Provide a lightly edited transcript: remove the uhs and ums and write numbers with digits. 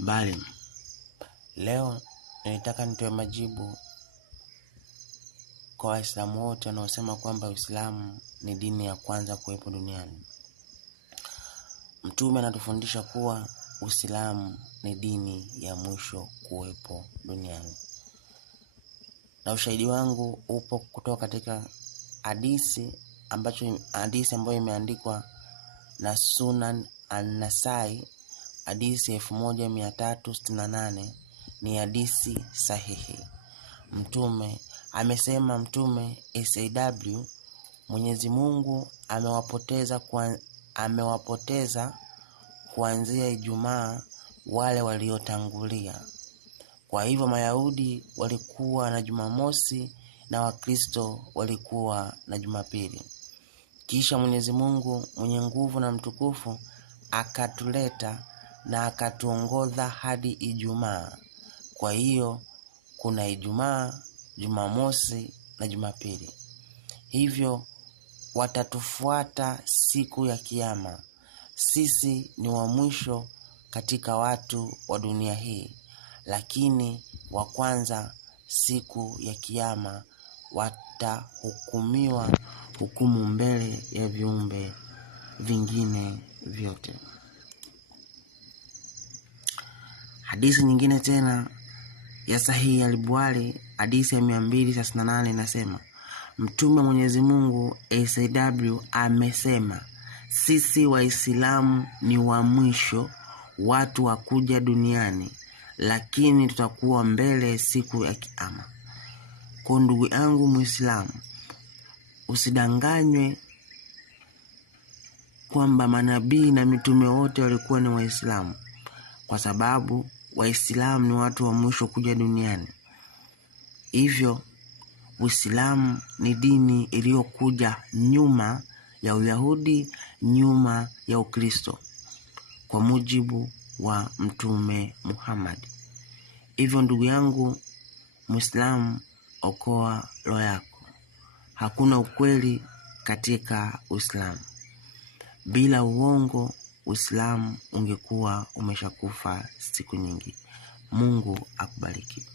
Habari. Leo nilitaka nitoe majibu kwa Waislamu wote wanaosema kwamba Uislamu ni dini ya kwanza kuwepo duniani. Mtume anatufundisha kuwa Uislamu ni dini ya mwisho kuwepo duniani. Na ushahidi wangu upo kutoka katika hadithi ambayo imeandikwa na Sunan An-Nasai, hadithi 1368, ni hadithi sahihi. Mtume amesema, SAW, Mwenyezi Mungu amewapoteza kuanzia Ijumaa wale waliotangulia. Kwa hivyo Mayahudi walikuwa na Jumamosi na Wakristo walikuwa na Jumapili. Kisha Mwenyezi Mungu mwenye nguvu na mtukufu akatuleta na akatuongoza hadi Ijumaa. Kwa hiyo kuna Ijumaa, Jumamosi na Jumapili. Hivyo watatufuata siku ya Kiyama. Sisi ni wa mwisho katika watu wa dunia hii, lakini wa kwanza siku ya Kiyama watahukumiwa hukumu mbele ya viumbe vingine vyote. Hadithi nyingine tena ya Sahihi Al-Bukhari, hadithi ya 238, inasema Mtume Mwenyezi Mungu SAW amesema, sisi Waislamu ni wa mwisho watu wa kuja duniani, lakini tutakuwa mbele siku ya Kiyama. Kwa ndugu yangu Muislamu, usidanganywe kwamba manabii na mitume wote walikuwa ni Waislamu, kwa sababu Waislamu ni watu wa mwisho kuja duniani. Hivyo Uislamu ni dini iliyokuja nyuma ya Uyahudi, nyuma ya Ukristo, kwa mujibu wa Mtume Muhammad. Hivyo ndugu yangu Muislamu, okoa roho yako. Hakuna ukweli katika Uislamu. Bila uongo Uislamu ungekuwa umeshakufa siku nyingi. Mungu akubariki.